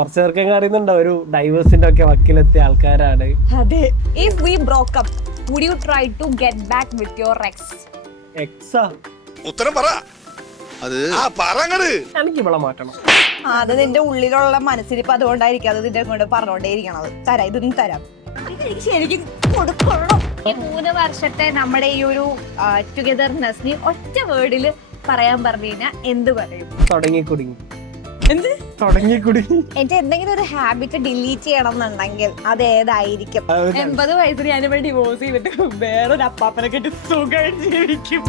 കുറച്ച് പേർക്കൊക്കെ അറിയുന്നുണ്ടോ ഒരു ഡൈവേഴ്സിന്റെ ഒക്കെ വക്കിലെത്തിയ ആൾക്കാരാണ്. അതെ. If we broke up, would you try to get back with your ex? എക്സാ ഉത്തരം പറ. അത് എനിക്ക് ഇവിടെ മാറ്റണം. അത് നിന്റെ ഉള്ളിലുള്ള മനസ്സിലിപ്പോ അതുകൊണ്ടായിരിക്കും അത് നിന്റെ കൊണ്ട് പറഞ്ഞോണ്ടേയിരിക്കണത്. തരാം, ഇതൊന്നും തരാം. എനിക്ക് ശരിക്കും കൊടുക്കണം. ഈ 3 വർഷത്തെ നമ്മുടെ ഈ ഒരു ടുഗദർനെസ്സിന് ഒറ്റ വേർഡില് പറയാൻ പറഞ്ഞു കഴിഞ്ഞാൽ എന്ത് പറയും? തുടങ്ങി കുടുങ്ങി. എന്ത് തുടങ്ങി കുടുങ്ങി. എന്റെ എന്തെങ്കിലും ഒരു ഹാബിറ്റ് ഡിലീറ്റ് ചെയ്യണം എന്നുണ്ടെങ്കിൽ അത് ഏതായിരിക്കും? 80 വയസ്സിൽ ഞാനിവിടെ ഡിവോഴ്സ് ചെയ്തിട്ട് വേറൊരു അപ്പാപ്പനെ കെട്ടി സുഖം ജീവിക്കും.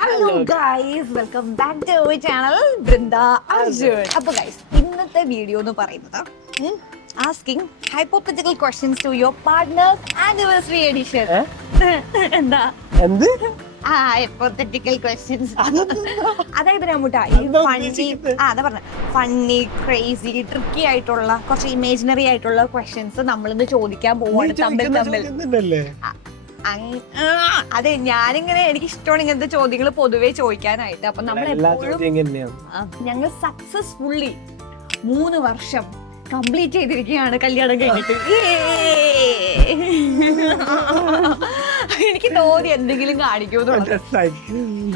Hello guys, welcome back to our channel Brinda Arjun. അപ്പൊ ഗൈസ്, ഇന്നത്തെ വീഡിയോ എന്ന് പറയുന്നത് asking hypothetical questions to your partner's anniversary edition. എന്താ എന്ത് hypothetical questions? അതായത് രാമുട്ടാ ഈ ഫണ്ണി അതാ പറഞ്ഞ ഫണ്ണി ക്രേസി ട്രിക്കി ആയിട്ടുള്ള കുറച്ച് ഇമേജിനറി ആയിട്ടുള്ള ക്വസ്റ്റ്യൻസ് നമ്മളിന്ന് ചോദിക്കാൻ പോവാണ് തമ്മിൽ തമ്മിൽ. അതെ, ഞാനിങ്ങനെ എനിക്ക് ഇഷ്ടമാണ് ഇങ്ങനത്തെ ചോദ്യങ്ങൾ പൊതുവെ ചോദിക്കാനായിട്ട്. അപ്പൊ നമ്മൾ ഞങ്ങൾ സക്സസ്ഫുള്ളി 3 വർഷം കംപ്ലീറ്റ് ചെയ്തിരിക്കുകയാണ് കല്യാണം കഴിഞ്ഞിട്ട്. എനിക്ക് തോന്നി എന്തെങ്കിലും കാണിക്കുമെന്നുള്ളത്.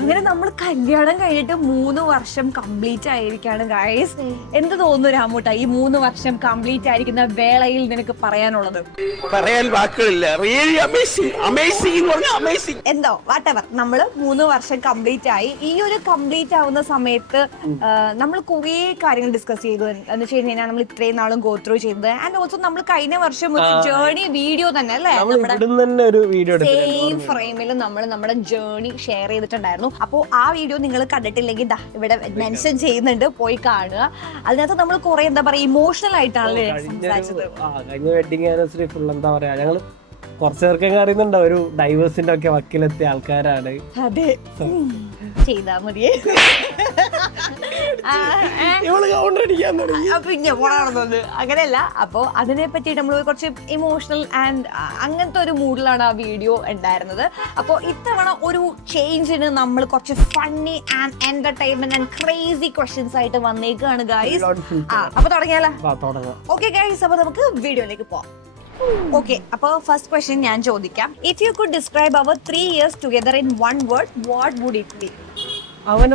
അങ്ങനെ നമ്മൾ കല്യാണം കഴിഞ്ഞിട്ട് 3 വർഷം കംപ്ലീറ്റ് ആയിരിക്കാണ് ഗൈസ്. എന്ത് തോന്നുന്നു രാമൂട്ട ഈ 3 വർഷം കംപ്ലീറ്റ് ആയിരിക്കുന്ന വേളയിൽ നിനക്ക് പറയാനുള്ളത്? പറയാൻ വാക്കുകളില്ല. Really amazing, amazing amazing. എന്തോ വാട്ടെവർ, നമ്മള് 3 വർഷം കംപ്ലീറ്റ് ആയി. ഈ ഒരു കംപ്ലീറ്റ് ആവുന്ന സമയത്ത് നമ്മൾ കുറേ കാര്യങ്ങൾ ഡിസ്കസ് ചെയ്തു. എന്ന് വെച്ച് കഴിഞ്ഞാൽ നമ്മൾ ഇത്രയും നാളും ഗോ ത്രൂ ചെയ്തത്. ആൻഡ് ഓൾസോ നമ്മൾ കഴിഞ്ഞ വർഷം ഒരു ജേർണി വീഡിയോ തന്നെ അല്ലേ സെയിം ഫ്രെയിമിൽ നമ്മൾ നമ്മുടെ ജേർണി ഷെയർ ചെയ്തിട്ടുണ്ടായിരുന്നു. അപ്പോൾ ആ വീഡിയോ നിങ്ങൾ കണ്ടിട്ടില്ലെങ്കിൽ ഇവിടെ മെൻഷൻ ചെയ്യുന്നുണ്ട്, പോയി കാണുക. അതിനകത്ത് നമ്മൾ കുറെ എന്താ പറയാ ഇമോഷണൽ ആയിട്ടാണ് സംസാരിച്ചത്. കഴിഞ്ഞ വെഡിങ് ആനിവേഴ്സറി ഫുൾ എന്താ പറയാ, ഞങ്ങള് കുറച്ച് പേർക്കൊക്കെ അറിയുന്നുണ്ടോ ഒരു ഡൈവേഴ്സിന്റെ ഒക്കെ വക്കിലെത്തിയ ആൾക്കാരാണ്. അതെ, ചെയ്താ മതിയേ. പിന്നെ പോണത് അങ്ങനെയല്ല. അപ്പൊ അതിനെ പറ്റി നമ്മൾ കുറച്ച് ഇമോഷണൽ ആൻഡ് അങ്ങനത്തെ ഒരു മൂഡിലാണ് ആ വീഡിയോ ഉണ്ടായിരുന്നത്. അപ്പൊ ഇത്തവണ ഒരു ചേഞ്ചിന് നമ്മൾ കുറച്ച് funny and entertainment and crazy questions ആയിട്ട് വന്നേക്കാണ് ഗൈസ്. അപ്പൊ തുടങ്ങിയാലോ? ഓക്കെ ഗൈസ്, അപ്പൊ നമുക്ക് വീഡിയോയിലേക്ക് പോവാം. ഓക്കെ, അപ്പൊ ഫസ്റ്റ് ക്വസ്റ്റ്യൻ ഞാൻ ചോദിക്കാം. If you could describe our 3 years together in one word, what would it be?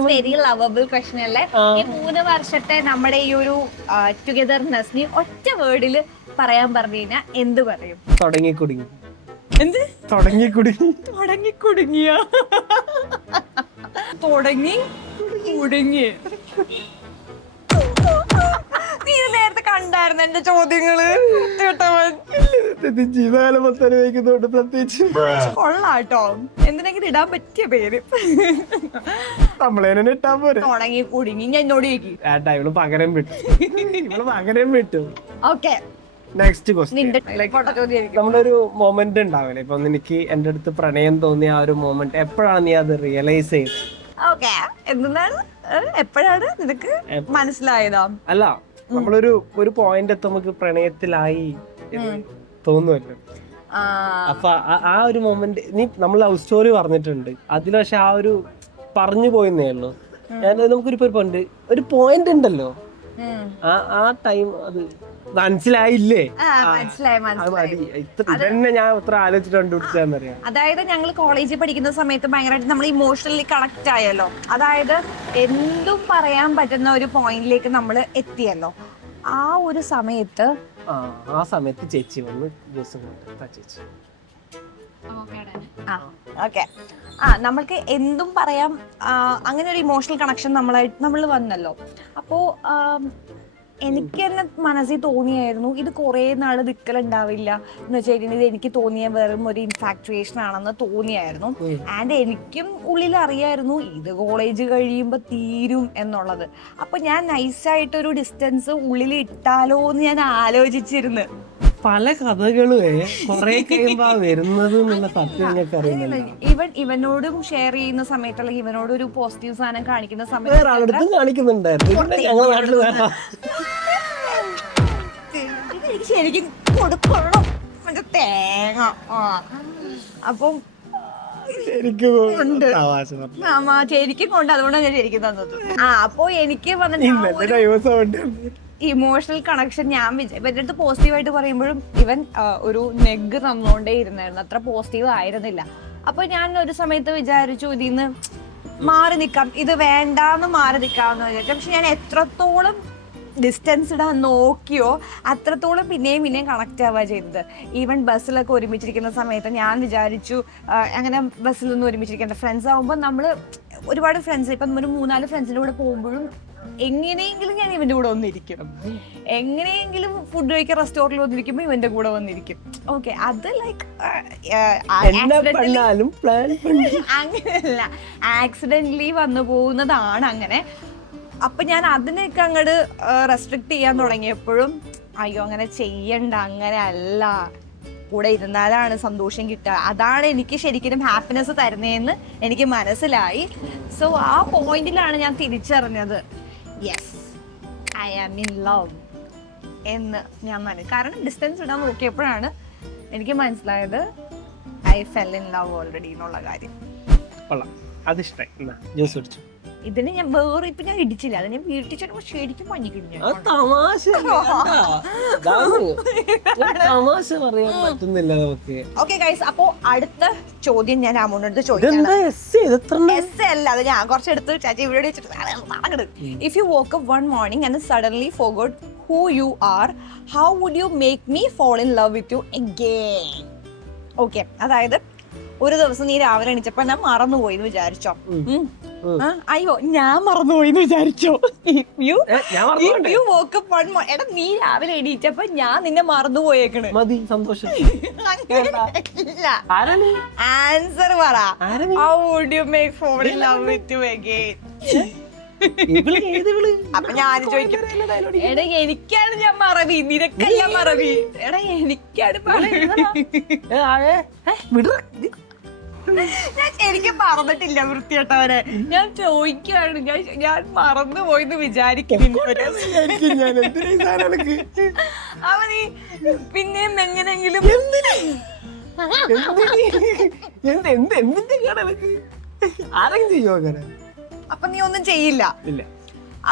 Very lovable question അല്ലേ? ഈ 3 വർഷത്തെ നമ്മുടെ ഈ ഒരു ടുഗദർനെസ്സിന് ഒറ്റ വേർഡില് പറയാൻ പറഞ്ഞു കഴിഞ്ഞാൽ എന്ത് പറയും? തുടങ്ങി കുടുങ്ങി. എന്ത് തുടങ്ങി കുടുങ്ങി? തുടങ്ങി കുടുങ്ങിയ തുടങ്ങി കുടുങ്ങി. നീ നേരത്തെ കണ്ടായിരുന്നു എന്റെ ചോദ്യങ്ങള്? ജീവിതകാലം മൊത്തം പ്രത്യേകിച്ച് കൊള്ളാട്ടോ. എന്തിനെങ്കിലും ഇടാൻ പറ്റിയ പേര് നമ്മളേനെ ഇട്ടാ പോരെ. തുടങ്ങി കുടുങ്ങി ഞാൻ എന്നോട് ചോദിക്കും. ആ ടൈമില് പകരം വിട്ടു, ഇവള് പകരം വിട്ടു. Okay, next question. നിന്റെ ചോദ്യം. നമ്മുടെ ഒരു മൊമെന്റ് ഉണ്ടാവില്ലേ, ഇപ്പൊ എനിക്ക് എന്റെ അടുത്ത് പ്രണയം തോന്നിയ ആ ഒരു മൊമെന്റ് എപ്പോഴാണ് നീ അത് റിയലൈസ് ചെയ്തത്? ഓക്കെ, എന്താണ് എപ്പോഴാണ് നിനക്ക് മനസ്സിലായതാ? അല്ല, നമ്മളൊരു പോയിന്റ് എത്തുമ്പോ പ്രണയത്തിലായി തോന്നുമല്ലോ. അപ്പൊ ആ ഒരു മൊമെന്റ് നമ്മൾ ലവ് സ്റ്റോറി പറഞ്ഞിട്ടുണ്ട് അതിൽ, പക്ഷെ ആ ഒരു പറഞ്ഞു പോയെന്നേ ഉള്ളൂ. നമുക്കൊരു പോയിന്റ് ഉണ്ടല്ലോ, ആ ടൈം അത് മനസ്സിലായില്ലേ? ഇതന്നെ ഞാൻ എത്ര ആലോചിച്ചിട്ട് കണ്ടുപിടിച്ചറിയാം. അതായത് ഞങ്ങൾ കോളേജിൽ പഠിക്കുന്ന സമയത്ത് ഭയങ്കരമായിട്ട് നമ്മൾ ഇമോഷണലി കണക്ട് ആയല്ലോ. അതായത് എന്തും പറയാൻ പറ്റുന്ന ഒരു പോയിന്റിലേക്ക് നമ്മൾ എത്തിയല്ലോ. ആ ഒരു സമയത്ത് ചേച്ചി വന്ന് ദിവസം ചേച്ചി നമ്മൾക്ക് എന്തും പറയാം. അങ്ങനെ ഒരു ഇമോഷണൽ കണക്ഷൻ നമ്മൾ വന്നല്ലോ. അപ്പോ എനിക്ക് തന്നെ മനസ്സിൽ തോന്നിയായിരുന്നു ഇത് കുറെ നാള് നിൽക്കലുണ്ടാവില്ല എന്ന് വെച്ചാൽ ഇത് എനിക്ക് തോന്നിയ വെറും ഒരു ഇൻഫാക്ച്വേഷൻ ആണെന്ന് തോന്നിയായിരുന്നു. ആൻഡ് എനിക്കും ഉള്ളിൽ അറിയായിരുന്നു ഇത് കോളേജ് കഴിയുമ്പോൾ തീരും എന്നുള്ളത്. അപ്പൊ ഞാൻ നൈസായിട്ടൊരു ഡിസ്റ്റൻസ് ഉള്ളിൽ ഇട്ടാലോ എന്ന് ഞാൻ ആലോചിച്ചിരുന്നു. പല കഥകളും കുറെ കഴിയുമ്പോ വരുന്നത് എന്നുള്ള സത്യം ഇവനോടും ഷെയർ ചെയ്യുന്ന സമയത്ത്, അല്ലെങ്കിൽ ഇവനോട് ഒരു പോസിറ്റീവ് സാധനം കാണിക്കുന്ന സമയത്ത് എനിക്ക് ശരിക്കും കൊടുക്കണം തേങ്ങ. അപ്പം ഉണ്ട്. ശരിക്കും കൊണ്ട് അതുകൊണ്ടാണ് ഞാൻ ശരിക്കും തന്നത്. അപ്പൊ എനിക്ക് വന്നിട്ട് ഇമോഷണൽ കണക്ഷൻ ഞാൻ ഇവന്റെ അടുത്ത് പോസിറ്റീവായിട്ട് പറയുമ്പോഴും ഇവൻ ഒരു നെഗ് തന്നോണ്ടേ ഇരുന്നായിരുന്നു, അത്ര പോസിറ്റീവ് ആയിരുന്നില്ല. അപ്പൊ ഞാൻ ഒരു സമയത്ത് വിചാരിച്ചു ഇതിന്ന് മാറി നിക്കാം, ഇത് വേണ്ടാന്ന് മാറി നിക്കാമെന്ന് വിചാരിച്ചു. പക്ഷെ ഞാൻ എത്രത്തോളം ഡിസ്റ്റൻസ് ഇടാൻ നോക്കിയോ അത്രത്തോളം പിന്നെയും കണക്ട് ആവുക ചെയ്തത്. ഈവൻ ബസ്സിലൊക്കെ ഒരുമിച്ചിരിക്കുന്ന സമയത്ത് ഞാൻ വിചാരിച്ചു അങ്ങനെ ബസ്സിൽ നിന്ന് ഒരുമിച്ചിരിക്കേണ്ട. ഫ്രണ്ട്സ് ആകുമ്പോൾ നമ്മൾ ഒരുപാട് ഫ്രണ്ട്സ്, ഇപ്പം ഒരു 3-4 ഫ്രണ്ട്സിൻ്റെ കൂടെ പോകുമ്പോഴും എങ്ങനെയെങ്കിലും ഞാൻ ഇവന്റെ കൂടെ വന്നിരിക്കും, എങ്ങനെയെങ്കിലും ഫുഡ് കഴിക്കാൻ റെസ്റ്റോറൻറ്റിൽ വന്നിരിക്കുമ്പോൾ ഇവന്റെ കൂടെ വന്നിരിക്കും. ഓക്കെ, അത് ലൈക്ക് അങ്ങനെയല്ല, ആക്സിഡന്റലി വന്നു പോകുന്നതാണ് അങ്ങനെ. അപ്പൊ ഞാൻ അതിനൊക്കെ അങ്ങോട്ട് റെസ്ട്രിക്ട് ചെയ്യാൻ തുടങ്ങിയപ്പോഴും അയ്യോ അങ്ങനെ ചെയ്യണ്ട, അങ്ങനെ അല്ല, കൂടെ ഇരുന്നാലാണ് സന്തോഷം കിട്ടുക, അതാണ് എനിക്ക് ശരിക്കും ഹാപ്പിനെസ് തരുന്നതെന്ന് എനിക്ക് മനസ്സിലായി. സോ ആ പോയിന്റിലാണ് ഞാൻ തിരിച്ചറിഞ്ഞത് yes I am in love എന്ന് ഞാൻ കാരണം ഡിസ്റ്റൻസ് ഇടാൻ നോക്കിയപ്പോഴാണ് എനിക്ക് മനസ്സിലായത് I fell in love already എന്നുള്ള കാര്യം. ഇതിന് ഞാൻ വേറെ ഇപ്പൊ ഞാൻ ഇടിച്ചില്ല, അത് ഞാൻ വീട്ടിൽ ചെല്ലുമ്പോ ശരിക്കും പണിക്കുന്നു. ഓക്കെ ഗൈസ്, അപ്പോ അടുത്ത ചോദ്യം ഞാൻ അമ്മൂനടുത്ത് ചോദിക്കാം. അത് ഞാൻ കുറച്ചെടുത്ത് ചാച്ചി ഇവിടെ വെച്ചിട്ട്. If you woke up one morning and suddenly forgot who you are, how would you make me fall in love with you again? Okay, അതായത് ഒരു ദിവസം നീ രാവിലെ എണീച്ചപ്പോ ഞാൻ മറന്നുപോയി എന്ന് വിചാരിച്ചോ. അയ്യോ ഞാൻ മറന്നുപോയിന്ന് വിചാരിച്ചോ. എടാ നീ രാവിലെ എണീറ്റപ്പോ ഞാൻ നിന്നെ മറന്നുപോയേക്കണ്. ആൻസർ പറ. How would you make fall in love with you again? അപ്പൊ ഞാൻ ചോദിക്കും, എടാ എനിക്കാണ് ഞാൻ മറവി, നിനക്കല്ല മറവി. എടാ എനിക്കാണ് ഞാൻ ശരിക്കും പറഞ്ഞിട്ടില്ല വൃത്തിയായിട്ടവരെ. ഞാൻ ചോദിക്കാണ്, ഞാൻ മറന്നു പോയിന്ന് വിചാരിക്കും. അവനീ പിന്നെയും എങ്ങനെങ്കിലും അപ്പൊ നീ ഒന്നും ചെയ്യില്ല.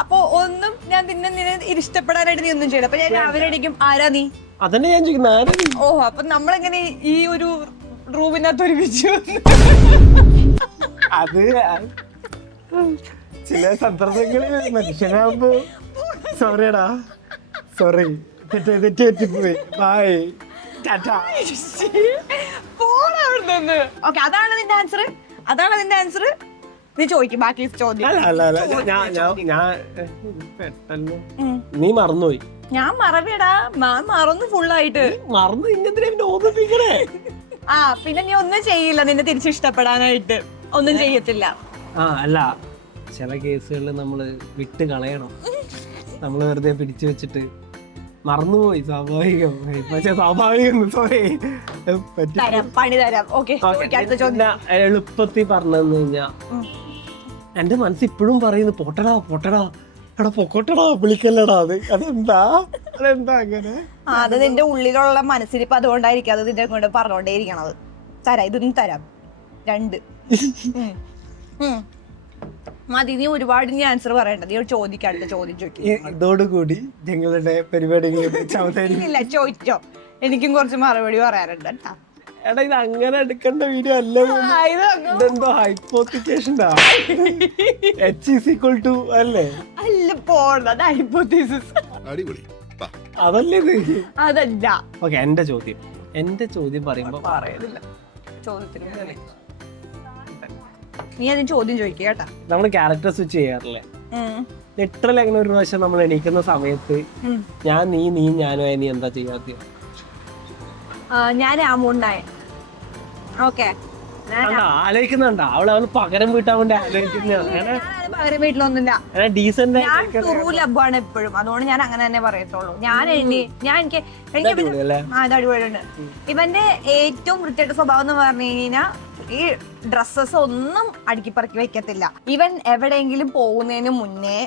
അപ്പൊ ഒന്നും ഞാൻ നിന്നെ ഇഷ്ടപ്പെടാനായിട്ട് നീ ഒന്നും ചെയ്യില്ല. അപ്പൊ ഞാൻ രാവിലെ അടിക്കും, ആരാ നീ? അതന്നെ ഞാൻ ചോദിക്കുന്നത്. ഓഹോ, അപ്പൊ നമ്മളെങ്ങനെ ഈ ഒരു റൂമിനകത്ത് ഒരുമിച്ചു? അത് ചില സന്ദർഭങ്ങളിൽ മനുഷ്യനാകുമ്പോ സോറിയടാ, സോറി തെറ്റിപ്പോയി, ബായ് ടാറ്റാ. ഓക്കെ, അതാണ് നിന്റെ ആൻസർ? അതാണ് നിന്റെ ആൻസർ? നീ ചോദിക്കും ബാക്കി ചോദ്യം. നീ മറന്നുപോയി. ഞാൻ മറവിയടാ, മറന്നു ഫുള്ളായിട്ട് മറന്നു. ഇങ്ങനെ ഓർമ്മിപ്പിക്കണേ. പിന്നെ നീ ഒന്നും ചെയ്യില്ല, നിന്നെ തിരിച്ചിഷ്ടപ്പെടാനായിട്ട് ഒന്നും ചെയ്യത്തില്ല. അല്ല, ചില കേസുകളിൽ നമ്മള് വിട്ട് കളയണം. നമ്മള് വെറുതെ പിടിച്ചു വെച്ചിട്ട് മറന്നുപോയി, സ്വാഭാവികം. സോറി, പണി തരാം. എളുപ്പത്തിൽ പറഞ്ഞെന്ന് കഴിഞ്ഞാ എന്റെ മനസ്സ് ഇപ്പോഴും പറയുന്നു, പൊട്ടടാ പൊട്ടടാ, എടാ പൊക്കോട്ടടാ, വിളിക്കല്ലടാ. അതെന്താ അങ്ങനെ? അത് നിന്റെ ഉള്ളിലുള്ള മനസ്സിലിപ്പോ അതുകൊണ്ടായിരിക്കും അത് നിന്റെ കൊണ്ട് പറഞ്ഞോണ്ടേയിരിക്കണത്. തരാം, ഇതൊന്നും തരാം. 2 മതി. നീ ഒരുപാട് നീ ആൻസർ പറയണ്ട, നീ ചോദിക്കാം. അടുത്ത ചോദ്യം ചോദിക്കും. ഇതോടുകൂടി ഞങ്ങളുടെ പരിപാടികൾ ഇല്ല, ചോദിച്ചോ. എനിക്കും കുറച്ച് മറുപടി പറയാനുണ്ട് കേട്ടാ. എടാ, ഇത് അങ്ങനെ എടുക്കേണ്ട വീഡിയോ അല്ല, ഇതെന്തോ ഹൈപ്പോത്തിക്കേഷൻ അല്ലേ? അല്ല, പോണത് ഹൈപ്പോത്തിസിസ് അതല്ലേ ഇത്? അതല്ല. ഓക്കെ, എന്റെ ചോദ്യം പറയുമ്പോ പറയുന്നില്ല. ചോദ്യത്തിന് നീ അതിന് ചോദ്യം ചോദിക്കുക കേട്ടാ. നമ്മള് ക്യാരക്ടർ സ്വിച്ച് ചെയ്യാറില്ലേ? ലിറ്ററലി അങ്ങനെ ഒരു പ്രാവശ്യം നമ്മൾ എണീക്കുന്ന സമയത്ത് ഞാൻ നീ ഞാനുമായി നീ എന്താ ചെയ്യാത്ത? ഞാൻ രാമുണ്ടായ. ഓക്കെ, ആലോചിക്കുന്നുണ്ടോ? അവള് പകരം വീട്ടാൻ വേണ്ടി ആലോചിക്കുന്ന. പകരം വീട്ടിലൊന്നുമില്ല, ഡീസന്റ് ലബ്ബാണ് എപ്പോഴും. അതുകൊണ്ട് ഞാൻ അങ്ങനെ തന്നെ പറയത്തുള്ളൂ. എനിക്ക് അടിപൊളിയുണ്ട്. ഇവന്റെ ഏറ്റവും വൃത്തിയായിട്ട് സ്വഭാവം എന്ന് പറഞ്ഞു കഴിഞ്ഞാൽ ഈ ഡ്രസ്സസ് ഒന്നും അടുക്കിപ്പറക്കി വെക്കത്തില്ല. ഇവൻ എവിടെയെങ്കിലും പോകുന്നതിന് മുന്നേ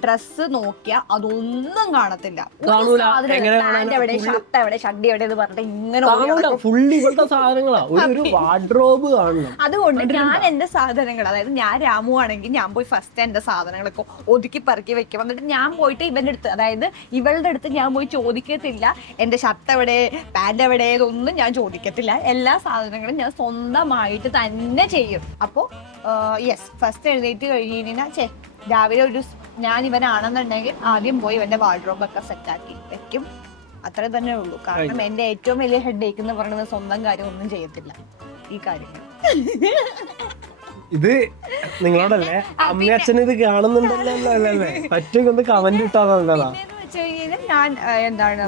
ഡ്രസ്സ് നോക്കിയാ അതൊന്നും കാണത്തില്ല. കാണൂല. എങ്ങനെ പാന്റ് എവിടെ, ഷർട്ട് എവിടെ, ഷഡ്ഡി എവിടെ എന്ന് പറഞ്ഞിട്ട് ഇങ്ങനെ ഫുള്ളി ഇവിടുത്തെ സാധനങ്ങളാ. ഒരു വാർഡ്രോബ് കാണണം. അതുകൊണ്ട് ഞാൻ എന്റെ സാധനങ്ങൾ, അതായത് ഞാൻ രാമു ആണെങ്കിൽ ഞാൻ പോയി ഫസ്റ്റ് എന്റെ സാധനങ്ങളൊക്കെ ഒതുക്കി പറക്കി വെക്കും. എന്നിട്ട് ഞാൻ പോയിട്ട് ഇവന്റെ അടുത്ത്, അതായത് ഇവളുടെ അടുത്ത് ഞാൻ പോയി ചോദിക്കത്തില്ല എന്റെ ഷർട്ട് എവിടെ, പാന്റ് എവിടെ, ഇതൊന്നും ഞാൻ ചോദിക്കത്തില്ല. എല്ലാ സാധനങ്ങളും ഞാൻ സ്വന്തമായിട്ട് തന്നെ ചെയ്യും. അപ്പോൾ യെസ്, ഫസ്റ്റ് എഴുന്നേറ്റ് കഴിഞ്ഞാൽ രാവിലെ ഞാൻ ഇവനാണെന്നുണ്ടെങ്കിൽ ആദ്യം പോയി ഇവന്റെ വാർഡ്രോബൊക്കെ സെറ്റാക്കി വെക്കും. അത്ര തന്നെ ഉള്ളൂ. കാരണം എന്റെ ഏറ്റവും വലിയ ഹെഡേക്ക് എന്ന് പറയുന്നത് സ്വന്തം കാര്യം ഒന്നും ചെയ്യത്തില്ല. ഈ കാര്യങ്ങൾ ഇത് നിങ്ങളോടല്ലേ, അമ്മയച്ഛൻ ഇത് കാണുന്നുണ്ടല്ലേ? പറ്റുമെന്ന് കമന്റ് ഇട്ടാ നല്ലതാ. വെച്ച് കഴിഞ്ഞാൽ ഞാൻ എന്താണ്,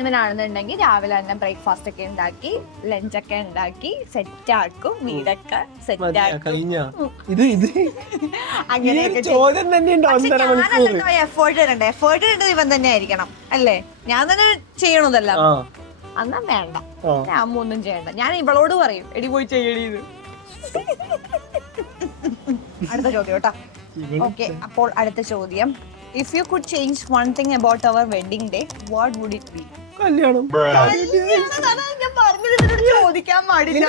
ഇവനാണെന്നുണ്ടെങ്കിൽ രാവിലെ തന്നെ ബ്രേക്ക്ഫാസ്റ്റ് ഒക്കെ ഉണ്ടാക്കി, ലഞ്ചൊക്കെ ഉണ്ടാക്കി സെറ്റ് ആക്കും, വീടൊക്കെ സെറ്റ് ആക്കും. എഫേർട്ട് ഇടണ്ടേ? എഫേർട്ട് ഇടേണ്ടത് ഇവൻ തന്നെ ആയിരിക്കണം അല്ലേ? ഞാൻ തന്നെ ചെയ്യണതല്ല. എന്നാ വേണ്ട, ഞാൻ ഒന്നും ചെയ്യണ്ട. ഞാൻ ഇവളോട് പറയും, എടി പോയി ചെയ്യടി ഇത്. അടുത്ത ചോദ്യം കേട്ടോ. ഓക്കെ, അപ്പോൾ അടുത്ത ചോദ്യം. If you could change one thing about our wedding day, what would it be? കല്യാണം. ചോദിക്കാൻ പാടില്ല.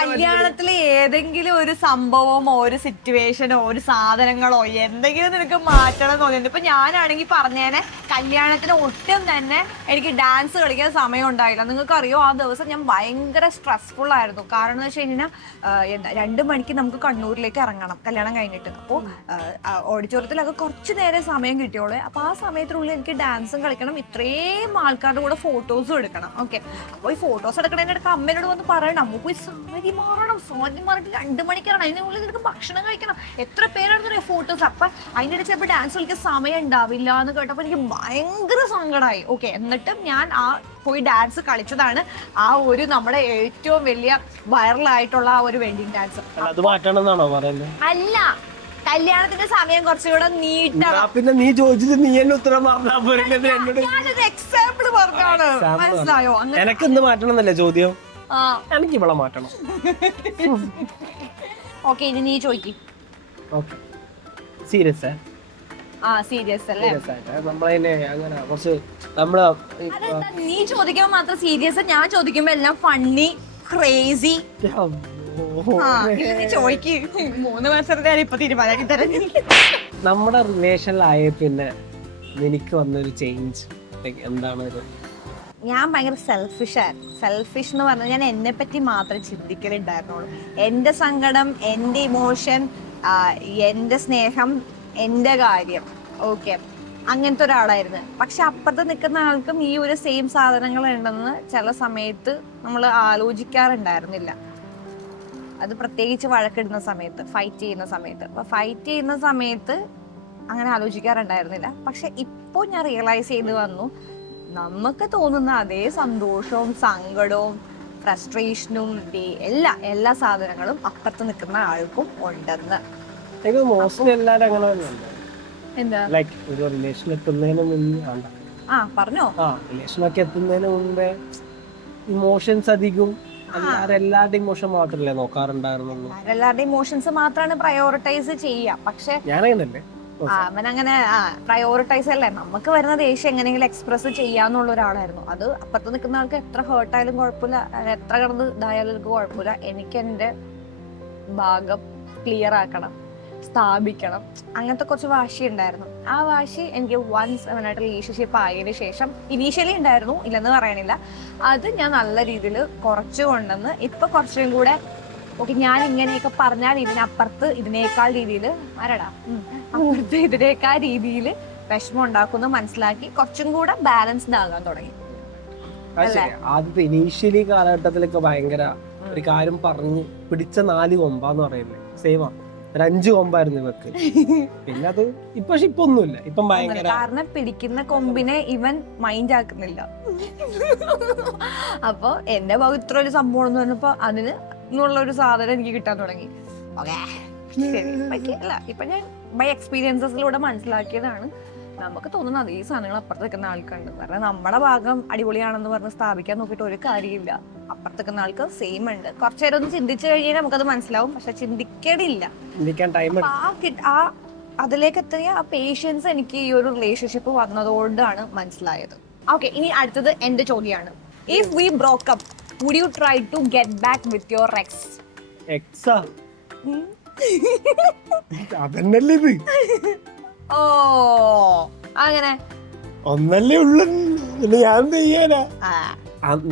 കല്യാണത്തില് ഏതെങ്കിലും ഒരു സംഭവമോ ഒരു സിറ്റുവേഷനോ ഒരു സാധനങ്ങളോ എന്തെങ്കിലും നിനക്ക് മാറ്റണം തോന്നിയിട്ടുണ്ട്. ഇപ്പൊ ഞാനാണെങ്കിൽ പറഞ്ഞേനെ, കല്യാണത്തിന് ഒട്ടും തന്നെ എനിക്ക് ഡാൻസ് കളിക്കാൻ സമയം ഉണ്ടായില്ല. നിങ്ങൾക്കറിയോ, ആ ദിവസം ഞാൻ ഭയങ്കര സ്ട്രെസ്ഫുൾ ആയിരുന്നു. കാരണം എന്ന് വെച്ച് കഴിഞ്ഞാൽ 2 മണിക്ക് നമുക്ക് കണ്ണൂരിലേക്ക് ഇറങ്ങണം കല്യാണം കഴിഞ്ഞിട്ട്. അപ്പോൾ ഓഡിറ്റോറിയത്തിലൊക്കെ കുറച്ച് നേരെ സമയം കിട്ടിയോളൂ. അപ്പൊ ആ സമയത്തിനുള്ളിൽ എനിക്ക് ഡാൻസും കളിക്കണം, ഇത്രയും ആൾക്കാരുടെ കൂടെ ഫോട്ടോസും എടുക്കണം. ഓക്കെ, അപ്പോൾ ഈ ഫോട്ടോസ് എടുക്കണതിനിടയ്ക്ക് അമ്മേനോട് വന്ന് പറയണം, നമുക്ക് ഈ സാരി മാറണം, സാരി മാറിയിട്ട് 2 മണിക്കാണ്, അതിനുള്ളിൽ നിനക്ക് ഭക്ഷണം കഴിക്കണം, എത്ര പേരാണെന്ന് ഫോട്ടോസ്. അപ്പൊ അതിനിടെ ചിലപ്പോൾ ഡാൻസ് കളിക്കാൻ സമയം ഉണ്ടാവില്ല എന്ന് കേട്ടപ്പോൾ എനിക്ക് ഭയങ്കര സങ്കടമായി. ഓക്കെ, എന്നിട്ടും ഞാൻ പോയി ഡാൻസ് കളിച്ചതാണ് ആ ഒരു നമ്മുടെ ഏറ്റവും വലിയ വൈറലായിട്ടുള്ള ആ ഒരു വെഡിങ് ഡാൻസ്. അത് മാറ്റണം എന്നാണോ പറയുന്നത്? അല്ല, കല്യാണത്തിന്റെ സമയം കുറച്ചുകൂടെ നീട്ടണം. പിന്നെ നീ ചോദിച്ചിട്ട് നീ എന്നെ ഉത്തരം പറഞ്ഞാൽ എക്സാമ്പിൾ പറഞ്ഞാണ്, മനസ്സിലായോ? എനക്ക് എന്ത് മാറ്റണം എന്നല്ലേ ചോദ്യം? എനിക്ക് ഇവിടെ മാറ്റണം. ഓക്കെ, ഇനി നീ ചോദിക്കും. സീരിയസ് സീരിയസ് അല്ലേ? നമ്മളതിനെ അങ്ങനെ കുറച്ച് നമ്മള് നീ ചോദിക്കുമ്പോ മാത്രം സീരിയസ്, ഞാൻ ചോദിക്കുമ്പോ എല്ലാം ഫണ്ണി, ക്രേസി. ചോദിക്ക്, 3 മാസത്തെ ഇപ്പൊ തീരുമാനാക്കി തരാം. നമ്മുടെ റിലേഷനിലായ പിന്നെ എനിക്ക് വന്നൊരു ചേഞ്ച് എന്താണ്? ഞാൻ ഭയങ്കര സെൽഫിഷായിരുന്നു. സെൽഫിഷ് എന്ന് പറഞ്ഞാൽ ഞാൻ എന്നെ പറ്റി മാത്രമേ ചിന്തിക്കലുണ്ടായിരുന്നുള്ളൂ. എന്റെ സങ്കടം, എന്റെ ഇമോഷൻ, എന്റെ സ്നേഹം, എന്റെ കാര്യം. ഓക്കെ, അങ്ങനത്തെ ഒരാളായിരുന്നു. പക്ഷെ അപ്പുറത്ത് നിൽക്കുന്ന ആൾക്കും ഈ ഒരു സെയിം സാധനങ്ങൾ ഉണ്ടെന്ന് ചില സമയത്ത് നമ്മൾ ആലോചിക്കാറുണ്ടായിരുന്നില്ല. അത് പ്രത്യേകിച്ച് വഴക്കിടുന്ന സമയത്ത്, ഫൈറ്റ് ചെയ്യുന്ന സമയത്ത്. അപ്പൊ ഫൈറ്റ് ചെയ്യുന്ന സമയത്ത് അങ്ങനെ ആലോചിക്കാറുണ്ടായിരുന്നില്ല. പക്ഷെ ഇപ്പോൾ ഞാൻ റിയലൈസ് ചെയ്ത് വന്നു, നമുക്ക് തോന്നുന്ന അതേ സന്തോഷവും സങ്കടവും ഫ്രസ്ട്രേഷനും എല്ലാ സാധനങ്ങളും അപ്പുറത്ത് നിൽക്കുന്ന ആൾക്കും ഉണ്ടെന്ന്. മോസ്റ്റ്ലി എല്ലാരും അങ്ങനെ എന്താ, ലൈക്ക് ഒരു റിലേഷൻ എത്തുന്നതിന് മുന്നേ പറഞ്ഞോ, റിലേഷനൊക്കെ എത്തുന്നതിന് മുമ്പേ ഇമോഷൻസ് അധികം എല്ലാവരുടെയും ഇമോഷൻ മാത്രമല്ലേ നോക്കാറുണ്ടായിരുന്നുള്ളൂ. എല്ലാവരുടെയും ഇമോഷൻസ് മാത്രമാണ് പ്രയോറിറ്റൈസ് ചെയ്യുക. പക്ഷെ ഞാനങ്ങനല്ലേ, അവനങ്ങനെ പ്രയോറിറ്റൈസ് അല്ലേ, നമുക്ക് വരുന്ന ദേഷ്യം എങ്ങനെയെങ്കിലും എക്സ്പ്രസ് ചെയ്യാന്നുള്ള ഒരാളായിരുന്നു. അത് അപ്പുറത്ത് നിൽക്കുന്ന ആൾക്ക് എത്ര ഹേർട്ടായാലും കുഴപ്പമില്ല, എത്ര കിടന്ന് ഇതായാലും എനിക്ക് കുഴപ്പമില്ല. എനിക്ക് എൻ്റെ ഭാഗം ക്ലിയർ ആക്കണം, സ്ഥാപിക്കണം, അങ്ങനത്തെ കുറച്ച് വാശി ഉണ്ടായിരുന്നു. ആ വാശി എനിക്ക് വൺസ് അവനായിട്ട് റിലേഷൻഷിപ്പ് ആയതിനു ശേഷം ഇനീഷ്യലി ഉണ്ടായിരുന്നു, ഇല്ലെന്ന് പറയണില്ല. അത് ഞാൻ നല്ല രീതിയിൽ കുറച്ചു കൊണ്ടുവന്ന് ഇപ്പൊ കുറച്ചും കൂടെ ഓക്കെ, ഞാൻ ഇങ്ങനെയൊക്കെ പറഞ്ഞാൽ ഇതിനപ്പുറത്ത് ഇതിനേക്കാൾ രീതിയിൽ അപ്പുറത്ത് ഇതിനേക്കാൾ രീതിയിൽ വിഷമം ഉണ്ടാക്കുന്നു മനസ്സിലാക്കി കുറച്ചും കൂടെ ബാലൻസ്ഡ് ആകാൻ തുടങ്ങി. ആദ്യത്തെ ഇനീഷ്യലി കാലഘട്ടത്തിലൊക്കെ ഭയങ്കര ഒരു കാര്യം പറഞ്ഞ് പിടിച്ച 4 കൊമ്പാന്ന് പറയുന്നത് സേവാ, 5 കൊമ്പായിരുന്നു ഇവർക്ക്. പിന്നെ അത് ഇപ്പൊ ഒന്നുമില്ല, ഇപ്പം ഭയങ്കര. കാരണം പിടിക്കുന്ന കൊമ്പിനെ ഇവൻ മൈൻഡ് ആക്കുന്നില്ല. അപ്പൊ എന്റെ ഭാഗത്ത് ഇത്ര ഒരു സംഭവം എന്ന് പറഞ്ഞപ്പോ അതിന് ഒരു സാധനം എനിക്ക് കിട്ടാൻ തുടങ്ങി. ഓക്കെ, ശരി, പറ്റില്ല. ഇപ്പൊ ഞാൻ ബൈ എക്സ്പീരിയൻസസിലൂടെ മനസ്സിലാക്കിയതാണ് നമുക്ക് തോന്നുന്ന അതേ സാധനങ്ങൾ അപ്പുറത്ത് നിൽക്കുന്ന ആൾക്കുണ്ട്. കാരണം നമ്മുടെ ഭാഗം അടിപൊളിയാണെന്ന് പറഞ്ഞ് സ്ഥാപിക്കാൻ നോക്കിയിട്ട് ഒരു കാര്യമില്ല. അപ്പുറത്ത് നിൽക്കുന്ന ആൾക്ക് സെയിം ഉണ്ട്. കുറച്ചു നേരം ഒന്ന് ചിന്തിച്ചു കഴിഞ്ഞാൽ നമുക്കത് മനസ്സിലാവും. പക്ഷെ ചിന്തിക്കേടില്ല. അതിലേക്ക് എത്തിയ ആ പേഷ്യൻസ് എനിക്ക് ഈ ഒരു റിലേഷൻഷിപ്പ് വന്നതുകൊണ്ടാണ് മനസ്സിലായത്. ഓക്കെ, ഇനി അടുത്തത് എന്റെ ചോദ്യമാണ്. If we broke up, would you try to get back with your ex? എക്സാ അതന്നല്ലേ ഇത്? ഓ അങ്ങനെ ഒന്നല്ലേ ഉള്ളു, ഞാൻ ചെയ്യാനാ.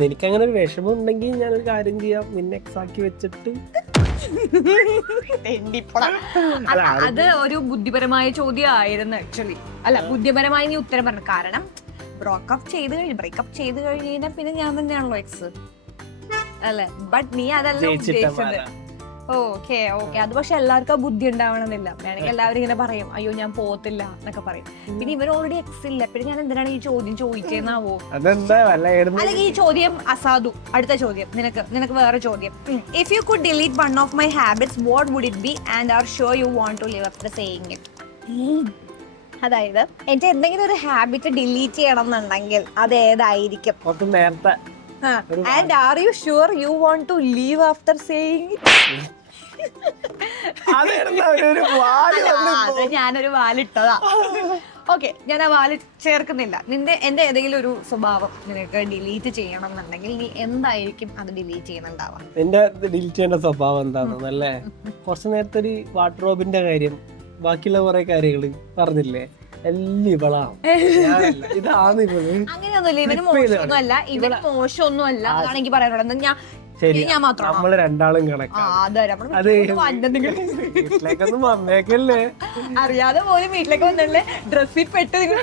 എനിക്കങ്ങനെ ഒരു വിഷമം ഉണ്ടെങ്കിൽ ഞാനൊരു കാര്യം ചെയ്യാം, നിന്നെ എക്സാക്കി വെച്ചിട്ട്. അത് ഒരു ബുദ്ധിപരമായ ചോദ്യമായിരുന്നു ആക്ച്വലി. അല്ല, ബുദ്ധിപരമായി നീ ഉത്തരം പറഞ്ഞു. കാരണം ബ്രേക്കപ്പ് ചെയ്ത് കഴിഞ്ഞാൽ പിന്നെ ഞാൻ തന്നെയാണല്ലോ എക്സ് അല്ലെ. ബട്ട് നീ അതല്ല ഉദ്ദേശിച്ചത്. ഓക്കെ ഓക്കെ, അത് പക്ഷെ എല്ലാവർക്കും ബുദ്ധി ഉണ്ടാവണമെന്നില്ല. വേണമെങ്കിൽ എല്ലാവരും ഇങ്ങനെ പറയും, അയ്യോ ഞാൻ പോകത്തില്ല എന്നൊക്കെ പറയും. പിന്നെ ഇവർ ഓൾറെഡി എക്സ് ഇല്ല, പിന്നെ ഞാൻ എന്തിനാണ് ഈ ചോദ്യം ചോദിച്ചേന്നാവോ? അല്ലെങ്കിൽ ഈ ചോദ്യം അസാധു. അടുത്ത ചോദ്യം, നിനക്ക് വേറെ ചോദ്യം. If you could delete one of my habits, what would it be and are sure you want to live after saying it? അതായത് എന്റെ എന്തെങ്കിലും ഒരു ഹാബിറ്റ് ഡിലീറ്റ് ചെയ്യണം എന്നുണ്ടെങ്കിൽ അത് ഏതായിരിക്കും? And are you sure you want to leave after saying it? ഞാനൊരു വാലിട്ടതാ. Okay, ഞാൻ ആ വാല് ചേർക്കുന്നില്ല. എന്റെ ഏതെങ്കിലും ഒരു സ്വഭാവം നിനക്ക് ഡിലീറ്റ് ചെയ്യണം എന്നുണ്ടെങ്കിൽ നീ എന്തായിരിക്കും അത് ഡിലീറ്റ് ചെയ്യുന്നുണ്ടാവാ? എന്റെ ഡിലീറ്റ് ചെയ്യേണ്ട സ്വഭാവം എന്താണെന്നല്ലേ? കുറച്ചു നേരത്തെ ഒരു വാർഡ്രോബിന്റെ കാര്യം, ബാക്കിയുള്ള കുറെ കാര്യങ്ങള് പറഞ്ഞില്ലേ, എല്ലാം ഇവളാണ്. ഇതാണ് അങ്ങനെയൊന്നുമില്ല. ഇവന് മോശമൊന്നുമല്ല, ഇവന് മോശമൊന്നുമല്ല എന്നാണ് എനിക്ക് പറയാനുള്ളത്. ഞാൻ മാത്രം നമ്മള് രണ്ടാളും കണക്കാണ്. വീട്ടിലേക്കൊന്നും വന്നേക്കല്ലേ, അറിയാതെ പോലും വീട്ടിലേക്ക് വന്നല്ലേ ഡ്രസ്സിൽ പെട്ട് നിങ്ങൾ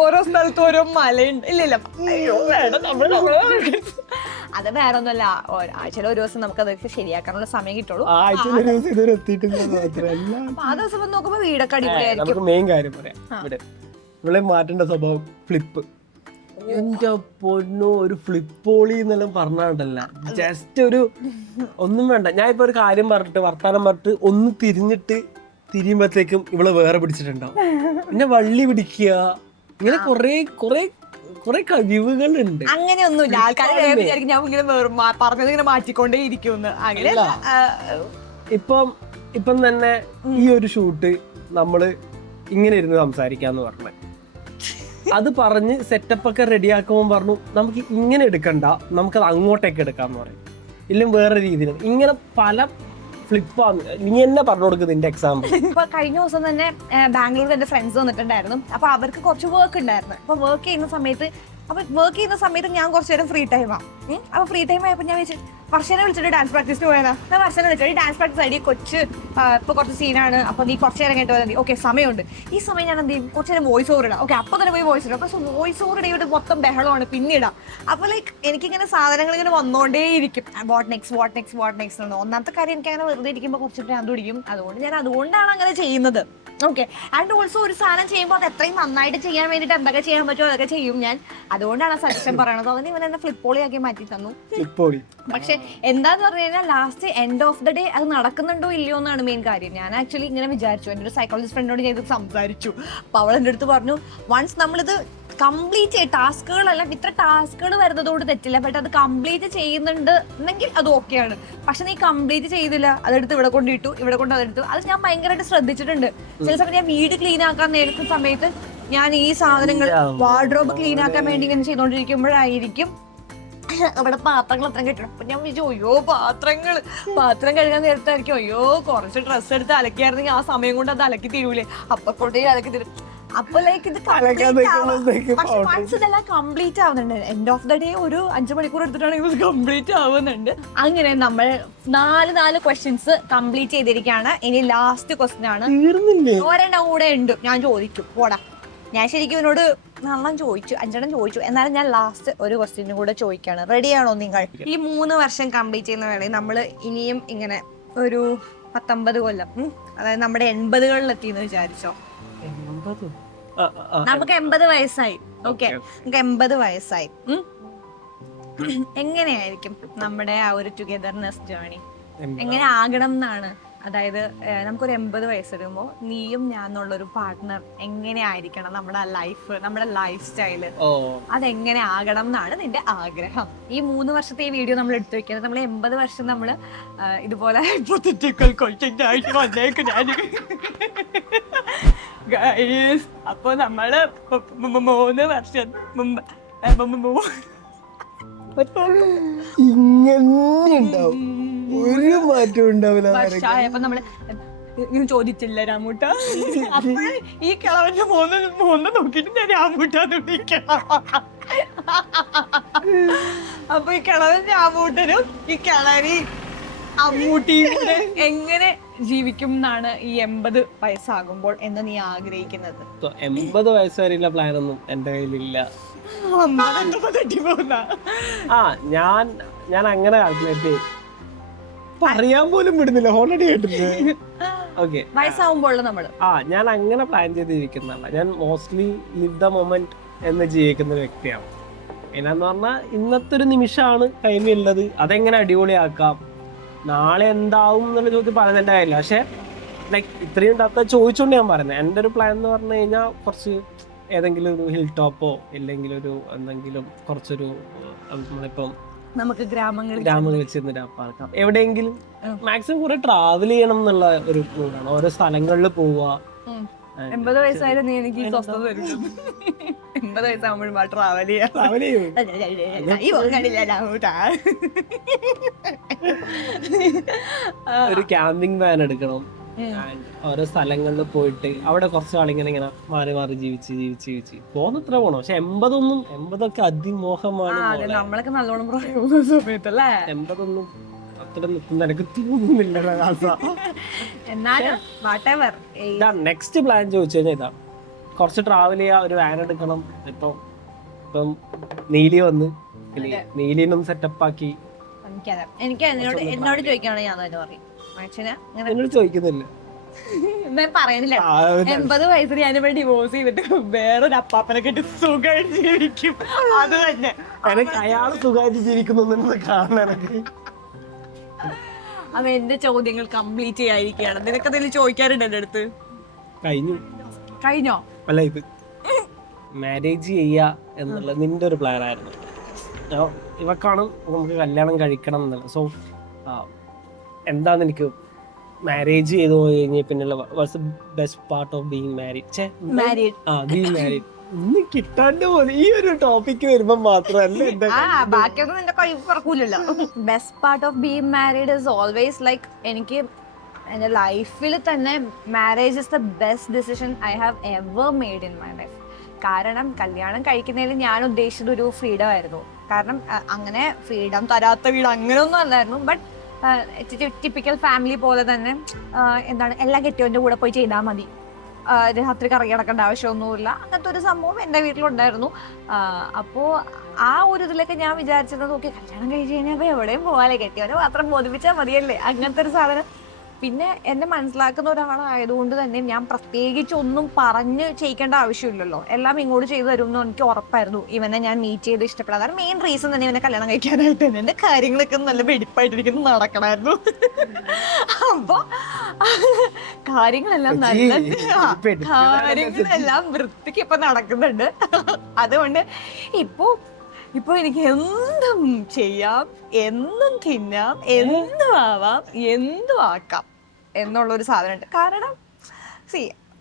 ഓരോ സ്ഥലത്തും ഓരോ മലയുണ്ട്. ഇല്ല അത് വേറെ ഒന്നുമല്ല. ആഴ്ചയിൽ ഒരു ദിവസം നമുക്ക് അതൊക്കെ ശരിയാക്കാനുള്ള സമയം കിട്ടുള്ളൂ. ആ ദിവസം നോക്കുമ്പോ വീടൊക്കെ അടിപൊളിയായിരിക്കും. മെയിൻ കാര്യം പറയാം, ഇവിടെ മാറ്റേണ്ട സ്വഭാവം ഫ്ലിപ്പ്. എന്റെ പൊന്നോ, ഒരു ഫ്ലിപ്പോളി എന്നെല്ലാം പറഞ്ഞിട്ടല്ല, ജസ്റ്റ് ഒന്നും വേണ്ട. ഞാൻ ഇപ്പൊ ഒരു കാര്യം പറഞ്ഞിട്ട് വർത്താനം പറഞ്ഞിട്ട് ഒന്ന് തിരിയുമ്പോഴത്തേക്കും ഇവള് വേറെ പിടിച്ചിട്ടുണ്ടാവും. പിന്നെ വള്ളി പിടിക്കുക, ഇങ്ങനെ കുറെ കഴിവുകളുണ്ട്. അങ്ങനെയൊന്നുമില്ല. ആൾക്കാർ ഞാൻ ഇങ്ങനെ പറഞ്ഞത് ഇങ്ങനെ മാറ്റിക്കൊണ്ടേ ഇരിക്കുമെന്ന്. അങ്ങനെ ഇപ്പം തന്നെ ഈ ഒരു ഷൂട്ട് നമ്മള് ഇങ്ങനെ ഇരുന്ന് സംസാരിക്കാന്ന് പറഞ്ഞ, അത് പറഞ്ഞ് സെറ്റപ്പ് ഒക്കെ റെഡിയാക്കുമ്പോൾ പറഞ്ഞു നമുക്ക് ഇങ്ങനെ എടുക്കണ്ട, നമുക്കത് അങ്ങോട്ടേക്ക് എടുക്കാന്ന് പറയും. ഇല്ലെങ്കിൽ വേറെ രീതിയിൽ ഇങ്ങനെ പല ഫ്ലിപ്പാണ്. നീ എന്നെ പറഞ്ഞു കൊടുക്കുന്നത് നിന്റെ എക്സാമ്പിൾ. ഇപ്പൊ കഴിഞ്ഞ ദിവസം തന്നെ ബാംഗ്ലൂരിൽ എന്റെ ഫ്രണ്ട്സ് വന്നിട്ടുണ്ടായിരുന്നു. അപ്പൊ അവർക്ക് കുറച്ച് വർക്ക് ഉണ്ടായിരുന്നു. അപ്പൊ വർക്ക് ചെയ്യുന്ന സമയത്ത് ഞാൻ കുറച്ചു നേരം ഫ്രീ ടൈമാണ്. അപ്പൊ ഫ്രീ ടൈം ആയപ്പോൾ ഞാൻ വർഷനെ വിളിച്ചിട്ട് ഡാൻസ് പ്രാക്ടീസിന് പോയാലോ? ഞാൻ വർഷനെ വിളിച്ചിട്ട് ഡാൻസ് പ്രാക്ടീസ് ആയി ഇപ്പൊ കുറച്ച് സീനാണ്, അപ്പൊ നീ കുറച്ച് നേരം കേട്ടോ മതി. ഓക്കെ, സമയമുണ്ട്. ഈ സമയം ഞാൻ എന്ത് ചെയ്യും, കുറച്ച് നേരം വോയിസ് ഓവർ ഇടാം. ഓക്കെ, അപ്പൊ തന്നെ പോയി വോയിസ് ഇടാം. പക്ഷെ വോയിസ് ഓവർ ഇടയുടെ മൊത്തം ബഹളമാണ് പിന്നിടാം. അപ്പൊ എനിക്കിങ്ങനെ സാധനങ്ങൾ ഇങ്ങനെ വന്നോണ്ടേയിരിക്കും. What next. ഒന്നാമത്തെ കാര്യം എനിക്ക് അങ്ങനെ വെറുതെ ഇരിക്കുമ്പോൾ കുറച്ച് ഭ്രാന്ത് പിടിക്കും. അതുകൊണ്ടാണ് അങ്ങനെ ചെയ്യുന്നത്. ഓക്കെ, ആൻഡ് ഓൾസോ ഒരു സാധനം ചെയ്യുമ്പോൾ അത് എത്രയും നന്നായിട്ട് ചെയ്യാൻ വേണ്ടിയിട്ട് എന്തൊക്കെ ചെയ്യാൻ പറ്റുമോ അതൊക്കെ ചെയ്യും ഞാൻ. അതുകൊണ്ടാണ് സജഷൻ പറയണത്. അതിന് ഇവൻ എന്നെ ഫ്ലിപ്പോളിയാക്കി മാറ്റി തന്നു. പക്ഷെ എന്താന്ന് പറഞ്ഞു കഴിഞ്ഞാൽ last end of the day അത് നടക്കുന്നുണ്ടോ ഇല്ലയോ എന്നാണ് മെയിൻ കാര്യം. ഞാൻ ആക്ച്വലി ഇങ്ങനെ വിചാരിച്ചു. എൻ്റെ ഒരു സൈക്കോളജിസ്റ്റ് ഫ്രണ്ടിനോട് ഞാൻ ഇത് സംസാരിച്ചു. അപ്പൊ അവൾ എൻ്റെ അടുത്ത് പറഞ്ഞു, വൺസ് നമ്മളിത് കംപ്ലീറ്റ് ടാസ്കുകളെല്ലാം ഇത്ര ടാസ്കുകൾ വരുന്നതോട് തെറ്റില്ല, ബട്ട് അത് കംപ്ലീറ്റ് ചെയ്യുന്നുണ്ട് എന്നെങ്കിൽ അത് ഓക്കെയാണ്. പക്ഷെ നീ കംപ്ലീറ്റ് ചെയ്തില്ല, അതെടുത്ത് ഇവിടെ കൊണ്ടിട്ടു, ഇവിടെ കൊണ്ട് അതെടുത്തു. അത് ഞാൻ ഭയങ്കരമായിട്ട് ശ്രദ്ധിച്ചിട്ടുണ്ട്. ചില സമയത്ത് ഞാൻ വീട് ക്ലീൻ ആക്കാൻ നേരത്തെ സമയത്ത് ഞാൻ ഈ സാധനങ്ങൾ വാർഡ്രോബ് ക്ലീൻ ആക്കാൻ വേണ്ടി ഇങ്ങനെ ചെയ്തോണ്ടിരിക്കുമ്പോഴായിരിക്കും അവിടെ പാത്രങ്ങൾ അത്രയും കിട്ടണം. അപ്പൊ ഞാൻ വിചാരിച്ചു, അയ്യോ പാത്രം കഴുകാൻ നേരത്തായിരിക്കും, അയ്യോ കുറച്ച് ഡ്രസ്സ് എടുത്ത് അലക്കിയായിരുന്നെങ്കിൽ ആ സമയം കൊണ്ട് അത് അലക്കി തീരൂലേ, അപ്പൊ കൊണ്ടേ അലക്കി തരും. അപ്പൊ ലൈക്ക് ഇത് പക്ഷെ ഇതെല്ലാം കംപ്ലീറ്റ് ആവുന്നുണ്ട്. എൻഡ് ഓഫ് ദ ഡേ ഒരു 5 മണിക്കൂർ എടുത്തിട്ടാണെങ്കിൽ ഇത് കംപ്ലീറ്റ് ആവുന്നുണ്ട്. അങ്ങനെ നമ്മൾ 4 ക്വസ്റ്റ്യൻസ് കംപ്ലീറ്റ് ചെയ്തിരിക്കുകയാണ്. ഇനി ലാസ്റ്റ് ക്വസ്റ്റ്യൻ ആണ്. ഒരെണ്ണം കൂടെ ഉണ്ട്, ഞാൻ ചോദിക്കും. പോടാ, ഞാൻ ശരിക്കും ഇവനോട് 4 ചോദിച്ചു, 5 ചോദിച്ചു. എന്നാലും ഞാൻ ലാസ്റ്റ് ഒരു ക്വസ്റ്റ്യനും കൂടെ ചോദിക്കാണ്. റെഡിയാണോ നിങ്ങൾ? ഈ 3 വർഷം കംപ്ലീറ്റ് ചെയ്യുന്ന വേളയിൽ നമ്മൾ ഇനിയും ഇങ്ങനെ ഒരു 19 കൊല്ലം, അതായത് നമ്മുടെ 80കളിലെത്തിന്ന് വിചാരിച്ചോ. നമുക്ക് 80 വയസ്സായി. ഓക്കെ, നമുക്ക് 80 വയസ്സായി. എങ്ങനെയായിരിക്കും നമ്മുടെ ആ ഒരു ടുഗദർനെസ് ജേർണി? എങ്ങനെ ആകണം എന്നാണ് അതായത് നമുക്കൊരു 80 വയസ്സ് വരുമ്പോൾ നീയും ഞാൻ എന്നുള്ളൊരു പാർട്ട്ണർ എങ്ങനെയായിരിക്കണം നമ്മുടെ ലൈഫ്, നമ്മുടെ ലൈഫ് സ്റ്റൈല്, അതെങ്ങനെ ആകണം എന്നാണ് നിന്റെ ആഗ്രഹം. ഈ 3 വർഷത്തെ ഈ വീഡിയോ നമ്മൾ എടുത്തു വെക്കുന്നത് നമ്മൾ 80 വർഷം നമ്മൾ ഇതുപോലെ അപ്പൊ നമ്മള് 3 വർഷം മുമ്പ് ഇങ്ങനെ ഉണ്ടാവും, ഒരു മാറ്റം ഉണ്ടാവില്ല. അപ്പൊ നമ്മള് ചോദിച്ചില്ല രാമൂട്ട, അപ്പഴേ ഈ കിളവന്റെ മോന്ന് നോക്കിട്ട് ഞാൻ രാമൂട്ടാന്ന് വിളിക്കണം. അപ്പൊ ഈ കിളവൻ രാമൂട്ടനും ഈ കിളവി അമ്മൂട്ടിയും എങ്ങനെ ജീവിക്കും എന്നാണ് ഈ 80 വയസ്സാകുമ്പോൾ എന്ന് നീ ആഗ്രഹിക്കുന്നത്? 80 വയസ്സ് വരെയുള്ള പ്ലാനൊന്നും എന്റെ കയ്യിലില്ല. ഞാൻ അങ്ങനെ കാൽക്കുലേറ്റ് പറയാൻ പോലും വിടുന്നില്ല, ഓൾറെഡി കേട്ടില്ലേ. ഓക്കെ, വയസ്സാവുമ്പോൾ നമ്മള് ഞാൻ അങ്ങനെ പ്ലാൻ ചെയ്ത് ജീവിക്കുന്നതല്ല. ഞാൻ മോസ്റ്റ്ലി ലിവ് ദ മൊമെന്റ് എന്ന് ജീവിക്കുന്ന ഒരു വ്യക്തിയാണ്. എന്നാന്ന് പറഞ്ഞാൽ ഇന്നത്തെ ഒരു നിമിഷമാണ് കൈമുള്ളത്, അതെങ്ങനെ അടിപൊളിയാക്കാം, നാളെ എന്താവും എന്നുള്ള ചോദ്യം പറയുന്നതിൻ്റെ കാര്യമില്ല. പക്ഷെ ലൈക്ക് ഇത്രയും ഡാറ്റ ചോദിച്ചുകൊണ്ട് ഞാൻ പറയുന്നത്, എൻ്റെ ഒരു പ്ലാൻ എന്ന് പറഞ്ഞു കഴിഞ്ഞാൽ കുറച്ച് ഏതെങ്കിലും ഒരു ഹിൽ ടോപ്പോ ഇല്ലെങ്കിൽ ഒരു എന്തെങ്കിലും കുറച്ചൊരു നമ്മളിപ്പം നമുക്ക് ഗ്രാമങ്ങളിൽ ചെന്ന് പാർക്കാം, എവിടെയെങ്കിലും മാക്സിമം കുറെ ട്രാവൽ ചെയ്യണം എന്നുള്ള ഒരു മൂഡാണ്. ഓരോ സ്ഥലങ്ങളിൽ പോവുക. 80 വയസ്സായാലും നീ എനിക്ക് സ്വസ്ഥത തരും. 80 വയസ്സാകുമ്പോഴും ട്രാവൽ ഒരു ക്യാമ്പിംഗ് വാൻ എടുക്കണം, ഓരോ സ്ഥലങ്ങളിൽ പോയിട്ട് അവിടെ കുറച്ച് നാളിങ്ങനെ ഇങ്ങനെ മാറി മാറി ജീവിച്ച് പോകുന്നത്ര പോണം. പക്ഷെ 80 അതിമോഹമാണ്. നമ്മളൊക്കെ നല്ലോണം പറയുന്ന സമയത്തല്ലേ 80 അത്ര നിൽക്കുന്ന എനിക്ക് തോന്നുന്നില്ല. നെക്സ്റ്റ് പ്ലാൻ ചോദിച്ചു കഴിഞ്ഞാൽ ഇതാ, കുറച്ച് ട്രാവൽ ചെയ്യാ, ഒരു വാൻ എടുക്കണം. ഇപ്പം നീലി വന്ന് നീലിനും സെറ്റപ്പ് ആക്കി. എനിക്ക് എന്നോട് ചോദിക്കുകയാണെങ്കിൽ ഞാൻ തന്നെ പറയും, ചോദിക്കുന്നില്ല പറയുന്നില്ല. 80 വയസ്സിൽ ഞാനിവിടെ ഡിവോഴ്സ് ചെയ്തിട്ട് വേറൊരു അപ്പാപ്പനെ കെട്ടി സുഖമായിട്ട് ജീവിക്കും. അത് തന്നെ അയാള് സുഖമായിട്ട് ജീവിക്കുന്നു കാണാൻ. അവ എന്റെ ചോദ്യങ്ങൾ കംപ്ലീറ്റ് ചെയ്യാതിരിക്കുകയാണ്. നിനക്കതിൽ ചോദിക്കാറുണ്ട് എന്റെ അടുത്ത്? കഴിഞ്ഞോ? അല്ല, ഇത് മാരേജ് ചെയ്യാ എന്നുള്ള നിന്റെ ഒരു പ്ലാൻ ആയിരുന്നു. ഇവക്കാണ് നമുക്ക് കല്യാണം കഴിക്കണം എന്നുള്ളത്. സോ എന്താന്ന് എനിക്ക് മാരേജ് ചെയ്ത് പോയി കഴിഞ്ഞാൽ പിന്നെയുള്ള best part of being married being married ഒന്നും കിട്ടാണ്ട് പോലെ ഈ ഒരു ടോപ്പിക്ക് വരുമ്പോ മാത്രമല്ല. ബാക്കിയൊന്നും നിന്റെ കൈ പറക്കൂലല്ലോ. Best part of being married is always like, എനിക്ക് എൻ്റെ ലൈഫിൽ തന്നെ marriage is the best decision I have ever made in my life. കാരണം കല്യാണം കഴിക്കുന്നതിൽ ഞാൻ ഉദ്ദേശിച്ചത് ഒരു ഫ്രീഡം ആയിരുന്നു. കാരണം അങ്ങനെ ഫ്രീഡം തരാത്ത വീട് അങ്ങനെയൊന്നും അല്ലായിരുന്നു. ബട്ട് ടിപ്പിക്കൽ ഫാമിലി പോലെ തന്നെ എന്താണ്, എല്ലാം കെട്ടിയവൻ്റെ കൂടെ പോയി ചെയ്താൽ മതി, രാത്രി കറങ്ങി നടക്കേണ്ട ആവശ്യമൊന്നുമില്ല, അങ്ങനത്തെ ഒരു സംഭവം എൻ്റെ വീട്ടിലുണ്ടായിരുന്നു. അപ്പോൾ ആ ഒരു ഇതിലൊക്കെ ഞാൻ വിചാരിച്ചത്, നോക്കി കല്യാണം കഴിച്ച് കഴിഞ്ഞാൽ എവിടെയും പോകാല്ലേ, കെട്ടിയവനെ മാത്രം ബോധിപ്പിച്ചാൽ മതിയല്ലേ, അങ്ങനത്തെ ഒരു സാധനം. പിന്നെ എന്നെ മനസ്സിലാക്കുന്ന ഒരാളായതുകൊണ്ട് തന്നെ ഞാൻ പ്രത്യേകിച്ച് ഒന്നും പറഞ്ഞ് ചെയ്യിക്കേണ്ട ആവശ്യമില്ലല്ലോ, എല്ലാം ഇങ്ങോട്ട് ചെയ്തു തരും എന്ന് എനിക്ക് ഉറപ്പായിരുന്നു. ഇവനെ ഞാൻ മീറ്റ് ചെയ്ത് ഇഷ്ടപ്പെടാൻ കാരണം മെയിൻ റീസൺ തന്നെ ഇവനെ കല്യാണം കഴിക്കാനായിട്ട് തന്നെ. എൻ്റെ കാര്യങ്ങളൊക്കെ നല്ല വെടിപ്പായിട്ടിരിക്കുന്നു നടക്കണമായിരുന്നു. അപ്പോൾ കാര്യങ്ങളെല്ലാം വൃത്തിക്ക് ഇപ്പൊ നടക്കുന്നുണ്ട്. അതുകൊണ്ട് ഇപ്പൊ എനിക്ക് എന്തും ചെയ്യാം, എന്നും തിന്നാം, എന്തും ആവാം, എന്തും ആക്കാം എന്നുള്ളൊരു സാധനമുണ്ട്. കാരണം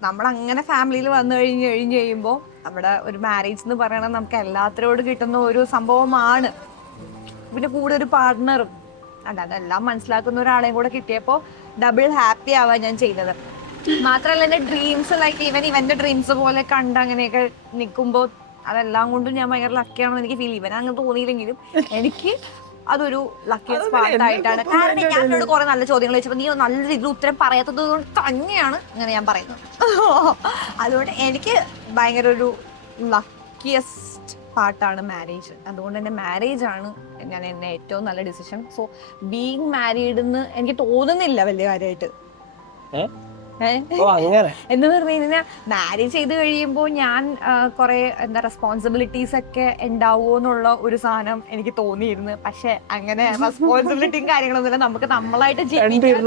നമ്മളങ്ങനെ ഫാമിലിയിൽ വന്നു കഴിഞ്ഞ് കഴിയുമ്പോൾ നമ്മുടെ ഒരു മാരേജ് എന്ന് പറയണത് നമുക്ക് എല്ലാത്തിനോട് കിട്ടുന്ന ഒരു സംഭവമാണ്. പിന്നെ കൂടെ ഒരു പാർട്ട്ണറും അതെല്ലാം മനസ്സിലാക്കുന്ന ഒരാളെയും കൂടെ കിട്ടിയപ്പോൾ ഡബിൾ ഹാപ്പി ആവാൻ ഞാൻ ചെയ്തത്. മാത്രമല്ല എൻ്റെ ഡ്രീംസ് ലൈക്ക് ഇവൻ്റെ ഡ്രീംസ് പോലെ കണ്ട് അങ്ങനെയൊക്കെ നിൽക്കുമ്പോൾ അതെല്ലാം കൊണ്ടും ഞാൻ ഭയങ്കര ലക്കിയാണെന്ന് എനിക്ക് ഫീൽ. ഇവൻ അങ്ങനെ തോന്നിയില്ലെങ്കിലും എനിക്ക് അതൊരു ലക്കിയസ്റ്റ് പാർട്ടായിട്ടാണ്. കാരണം ഞാൻ എന്നോട് കുറെ നല്ല ചോദ്യങ്ങൾ ചോദിച്ചപ്പോൾ നീ നല്ല രീതിയിൽ ഉത്തരം പറയാത്തത് കൊണ്ട് തന്നെയാണ് അങ്ങനെ ഞാൻ പറയുന്നത്. അതുകൊണ്ട് എനിക്ക് ഭയങ്കര ഒരു ലക്കിയസ്റ്റ് പാർട്ടാണ് മാരേജ്. അതുകൊണ്ട് തന്നെ മാരേജ് ആണ് ഞാൻ എന്നെ ഏറ്റവും നല്ല ഡിസിഷൻ. സോ ബീങ് മാരീഡ് എന്ന് എനിക്ക് തോന്നുന്നില്ല വലിയ കാര്യമായിട്ട്. ഓ അങ്ങനെ എന്ന് പറഞ്ഞു കഴിഞ്ഞാൽ മാരേജ് ചെയ്ത് കഴിയുമ്പോൾ ഞാൻ കുറെ എന്താ റെസ്പോൺസിബിലിറ്റീസ് ഒക്കെ ഉണ്ടാവുമോ എന്നുള്ള ഒരു സാധനം എനിക്ക് തോന്നിയിരുന്നു. പക്ഷെ അങ്ങനെ റെസ്പോൺസിബിലിറ്റിയും കാര്യങ്ങളൊന്നുമില്ല. നമുക്ക് നമ്മളായിട്ട്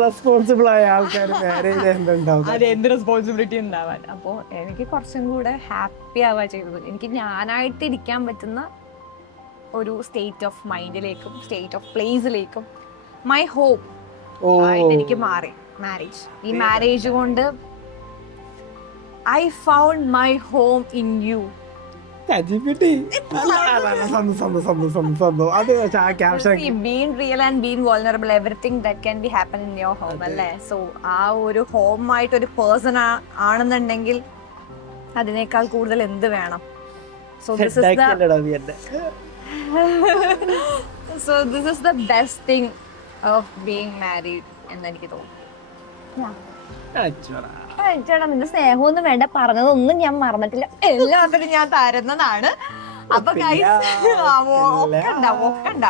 റെസ്പോൺസിബിൾ ആയ ആൾക്കാർ മാരേജ് എന്തുണ്ടാവും? അത് എന്ത് റെസ്പോൺസിബിലിറ്റി ഉണ്ടാവാൻ. അപ്പോൾ എനിക്ക് കുറച്ചും കൂടെ ഹാപ്പി ആവുക ചെയ്തത്. എനിക്ക് ഞാനായിട്ട് ഇരിക്കാൻ പറ്റുന്ന ഒരു സ്റ്റേറ്റ് ഓഫ് മൈൻഡിലേക്കും സ്റ്റേറ്റ് ഓഫ് പ്ലേസിലേക്കും മൈ ഹോം ആയിട്ട് എനിക്ക് മാറി മാരേജ്. ഈ മാരേജ് കൊണ്ട് I found my home in you. Being real and being vulnerable, everything that can be happen in your home, അല്ലേ? സോ ആ ഒരു ഹോം ആയിട്ട് ഒരു പേഴ്സൺ ആണെന്നുണ്ടെങ്കിൽ അതിനേക്കാൾ കൂടുതൽ എന്ത് വേണം? So this is the best thing of being married എന്ന് എനിക്ക് തോന്നുന്നു. ചേട്ടാ നിന്റെ സ്നേഹമൊന്നും വേണ്ട, പറഞ്ഞതൊന്നും ഞാൻ മറന്നിട്ടില്ല, എല്ലാത്തിനും ഞാൻ തരുന്നതാണ്. അപ്പൊ ഗൈസ് ഒക്കണ്ട.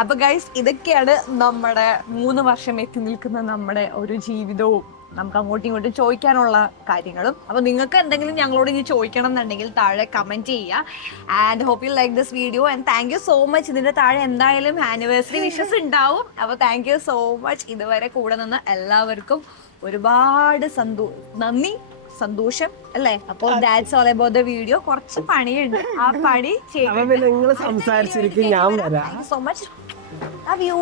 അപ്പൊ ഗൈസ് ഇതൊക്കെയാണ് നമ്മുടെ 3 വർഷം എത്തി നിൽക്കുന്ന നമ്മുടെ ഒരു ജീവിതവും നമുക്ക് അങ്ങോട്ടും ഇങ്ങോട്ടും ചോദിക്കാനുള്ള കാര്യങ്ങളും. അപ്പൊ നിങ്ങൾക്ക് എന്തെങ്കിലും ഞങ്ങളോട് ഇനി ചോദിക്കണം എന്നുണ്ടെങ്കിൽ താഴെ കമന്റ് ചെയ്യുക. And hope you like this video and thank you so much. ഇതിന്റെ താഴെ എന്തായാലും ആനിവേഴ്സറി വിഷസ് ഉണ്ടാവും. അപ്പൊ താങ്ക് യു സോ മച്ച്. ഇതുവരെ കൂടെ നിന്ന് എല്ലാവർക്കും ഒരുപാട് നന്ദി, സന്തോഷം അല്ലേ? അപ്പോൾ that's all about the video. കുറച്ച് പണിയുണ്ട്, ആ പണി ചെയ്യും. സംസാരിച്ചിരിക്കും, ഞാൻ വരാം. Thank you so much. Love you.